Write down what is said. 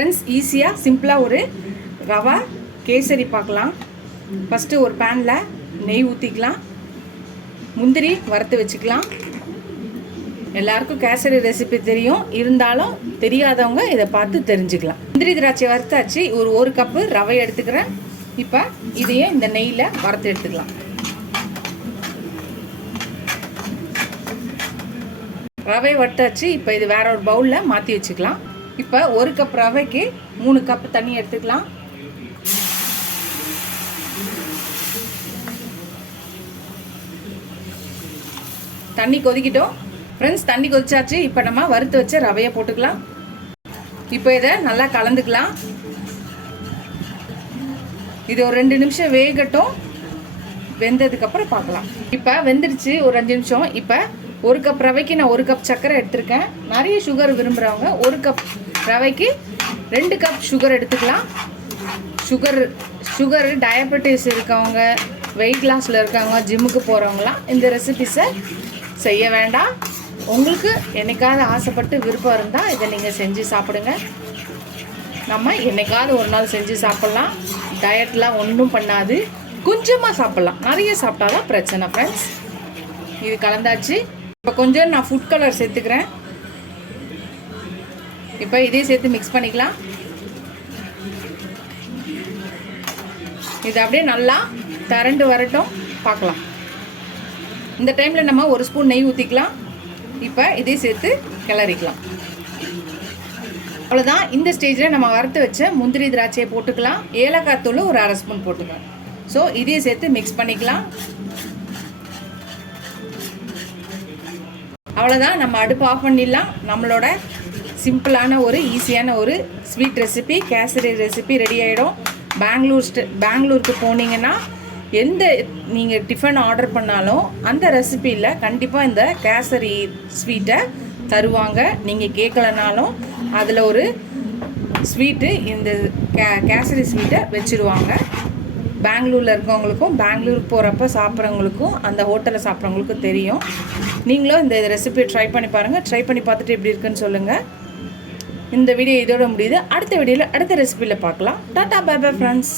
Friends, ஈஸியாக சிம்பிளாக ஒரு ரவா கேசரி பார்க்கலாம். ஃபஸ்ட்டு ஒரு பேனில் நெய் ஊற்றிக்கலாம். முந்திரி வறுத்து வச்சுக்கலாம். எல்லாருக்கும் கேசரி ரெசிபி தெரியும், இருந்தாலும் தெரியாதவங்க இதை பார்த்து தெரிஞ்சுக்கலாம். முந்திரி திராட்சை வறுத்தாச்சு. ஒரு கப்பு ரவை எடுத்துக்கிறேன். இப்போ இதையும் இந்த நெய்யில் வறுத்து எடுத்துக்கலாம். ரவை வறுத்தாச்சு. இப்போ இது வேற ஒரு பவுலில் மாற்றி வச்சுக்கலாம். இப்போ ஒரு கப் ரவைக்கு 3 கப் தண்ணி எடுத்துக்கலாம். தண்ணி கொதிக்கிட்டோம். ஃப்ரெண்ட்ஸ், தண்ணி கொதிச்சாச்சு. இப்போ நம்ம வறுத்து வச்ச ரவையை போட்டுக்கலாம். இப்போ இதை நல்லா கலந்துக்கலாம். இது ஒரு 2 நிமிஷம் வேகட்டும். வெந்ததுக்கப்புறம் பார்க்கலாம். இப்போ வெந்துடுச்சு ஒரு 5 நிமிஷம். இப்போ ஒரு கப் ரவைக்கு நான் 1 கப் சர்க்கரை எடுத்திருக்கேன். நிறைய சுகர் விரும்புகிறவங்க 1 கப் ரவைக்கு 2 கப் சுகர் எடுத்துக்கலாம். சுகர் டயபெட்டிஸ் இருக்கவங்க, வெயிட் லாஸில் இருக்கவங்க, ஜிம்முக்கு போகிறவங்களாம் இந்த ரெசிபிஸை செய்ய வேண்டாம். உங்களுக்கு என்னைக்காவது ஆசைப்பட்டு விருப்பம் இருந்தால் இதை நீங்கள் செஞ்சு சாப்பிடுங்க. நம்ம என்னைக்காவது ஒரு நாள் செஞ்சு சாப்பிட்லாம். டயட்லாம் ஒன்றும் பண்ணாது. கொஞ்சமாக சாப்பிட்லாம், நிறைய சாப்பிட்டா தான் பிரச்சனை. ஃப்ரெண்ட்ஸ், இது கலந்தாச்சு. இப்போ கொஞ்சம் நான் ஃபுட் கலர் சேர்த்துக்கிறேன். இப்போ இதே சேர்த்து மிக்ஸ் பண்ணிக்கலாம். இது அப்படியே நல்லா திரண்டு வரட்டும், பார்க்கலாம். இந்த டைமில் நம்ம 1 ஸ்பூன் நெய் ஊற்றிக்கலாம். இப்போ இதே சேர்த்து கிளறிக்கலாம். அவ்வளோதான். இந்த ஸ்டேஜில் நம்ம வறுத்து வச்ச முந்திரி திராட்சையை போட்டுக்கலாம். ஏலக்காய் தூள் ஒரு 1/2 ஸ்பூன் போட்டுக்கலாம். ஸோ இதே சேர்த்து மிக்ஸ் பண்ணிக்கலாம். அவ்வளோதான். நம்ம அடுப்பு ஆஃப் பண்ணிடலாம். நம்மளோட சிம்பிளான ஒரு ஈஸியான ஒரு sweet recipe, kesari recipe ready ஆகிடும். பெங்களூருக்கு போனீங்கன்னா எந்த நீங்கள் டிஃபன் ஆர்டர் பண்ணாலும் அந்த ரெசிபியில் கண்டிப்பாக இந்த கேசரி ஸ்வீட்டை தருவாங்க. நீங்கள் கேட்கலனாலும் அதில் ஒரு ஸ்வீட்டு, இந்த கேசரி ஸ்வீட்டை வச்சுருவாங்க. பெங்களூரில் இருக்கவங்களுக்கும் பெங்களூருக்கு போகிறப்ப சாப்பிட்றவங்களுக்கும் அந்த ஹோட்டலில் சாப்பிட்றவங்களுக்கும் தெரியும். நீங்களும் இந்த ரெசிபியை ட்ரை பண்ணி பாருங்கள். ட்ரை பண்ணி பார்த்துட்டு எப்படி இருக்குன்னு சொல்லுங்கள். இந்த வீடியோ இதோட முடியுது. அடுத்த வீடியோவில் அடுத்த ரெசிபியில் பார்க்கலாம். டாட்டா, பை பை ஃப்ரெண்ட்ஸ்.